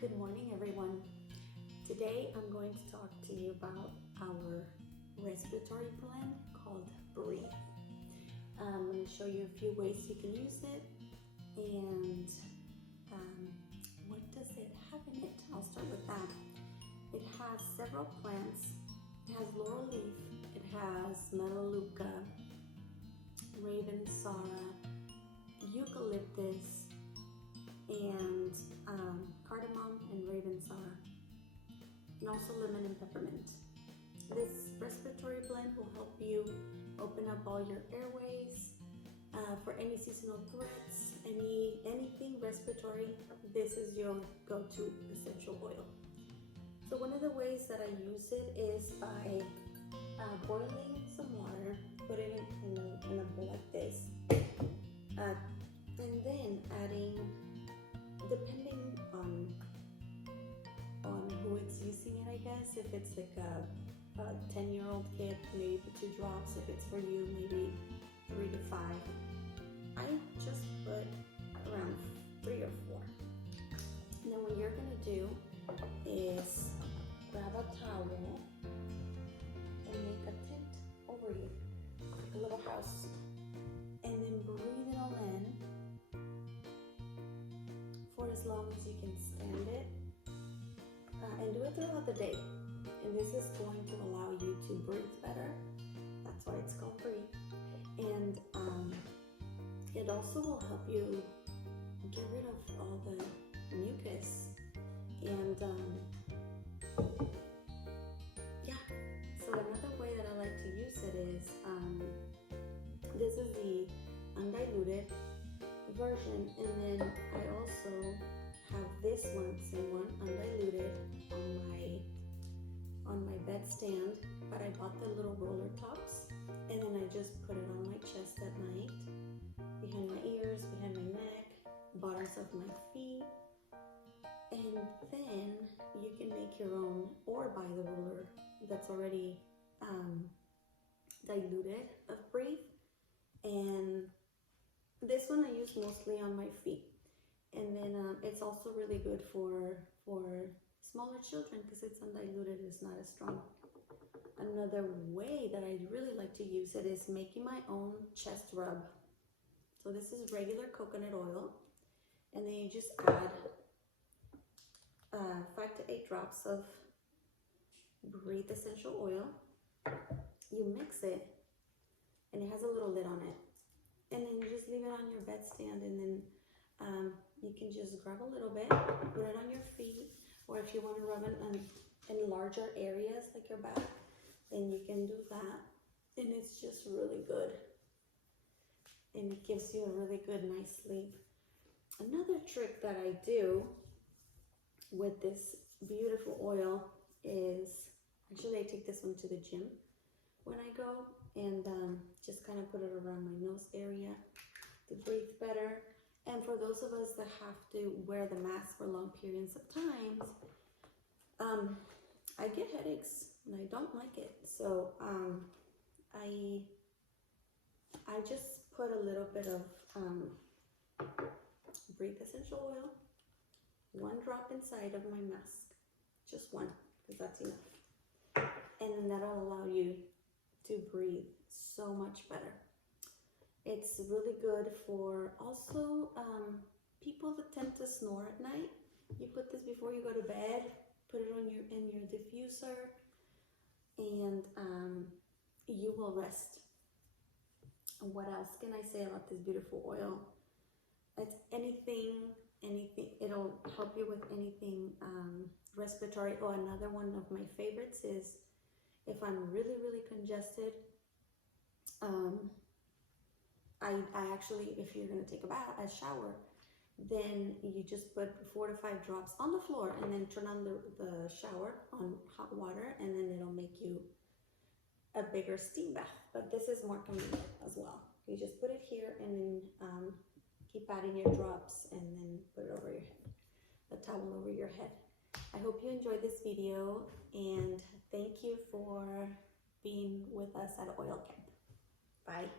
Good morning, everyone. Today I'm going to talk to you about our respiratory blend called Breathe. I'm going to show you a few ways you can use it and what does it have in it. I'll start with that. It has several plants. It has laurel leaf, it has melaleuca, ravensara, eucalyptus, and cardamom and ravensara, and also lemon and peppermint. This respiratory blend will help you open up all your airways for any seasonal threats, anything respiratory. This is your go-to essential oil. So one of the ways that I use it is by boiling some water, put it in a bowl like this, and then adding, depending on who it's using it, I guess. If it's like a 10-year-old kid, maybe 2 drops. If it's for you, maybe 3 to 5. I just put around 3 or 4. And then what you're gonna do is grab a towel and make a tent over you, like a little house, and then breathe it all in for as long as you can stand it, and do it throughout the day. And this is going to allow you to breathe better. That's why it's called Breathe. And it also will help you get rid of all the mucus. And yeah, so another way that I like to use it is, this is the undiluted version, and then I also have this same one undiluted on my bed stand, but I bought the little roller tops, and then I just put it on my chest at night, behind my ears, behind my neck, bottoms of my feet. And then you can make your own or buy the roller that's already diluted of Breathe. And this one I use mostly on my feet. And then it's also really good for smaller children because it's undiluted, it's not as strong. Another way that I really like to use it is making my own chest rub. So this is regular coconut oil, and then you just add 5 to 8 drops of Breathe essential oil. You mix it, and it has a little lid on it, and then you just leave it on your bedstand, and then you can just grab a little bit, put it on your feet, or if you want to rub it in larger areas like your back, then you can do that. And it's just really good, and it gives you a really good nice sleep. Another trick that I do with this beautiful oil is, actually I take this one to the gym when I go, and just kind of put it around my nose area to breathe better. And for those of us that have to wear the mask for long periods of times, I get headaches and I don't like it. So I just put a little bit of Breathe essential oil, 1 drop inside of my mask, just 1, because that's enough. And then that'll allow you to breathe so much better. It's really good for also people that tend to snore at night. You put this before you go to bed, put it on in your diffuser, and you will rest. And what else can I say about this beautiful oil? It's anything, it'll help you with anything respiratory. Oh, another one of my favorites is if I'm really, really congested, I actually, if you're going to take a shower, then you just put 4 to 5 drops on the floor, and then turn on the shower on hot water, and then it'll make you a bigger steam bath. But this is more convenient as well. You just put it here, and then keep adding your drops, and then put it over your head, the towel over your head. I hope you enjoyed this video, and thank you for being with us at Oil Camp. Bye.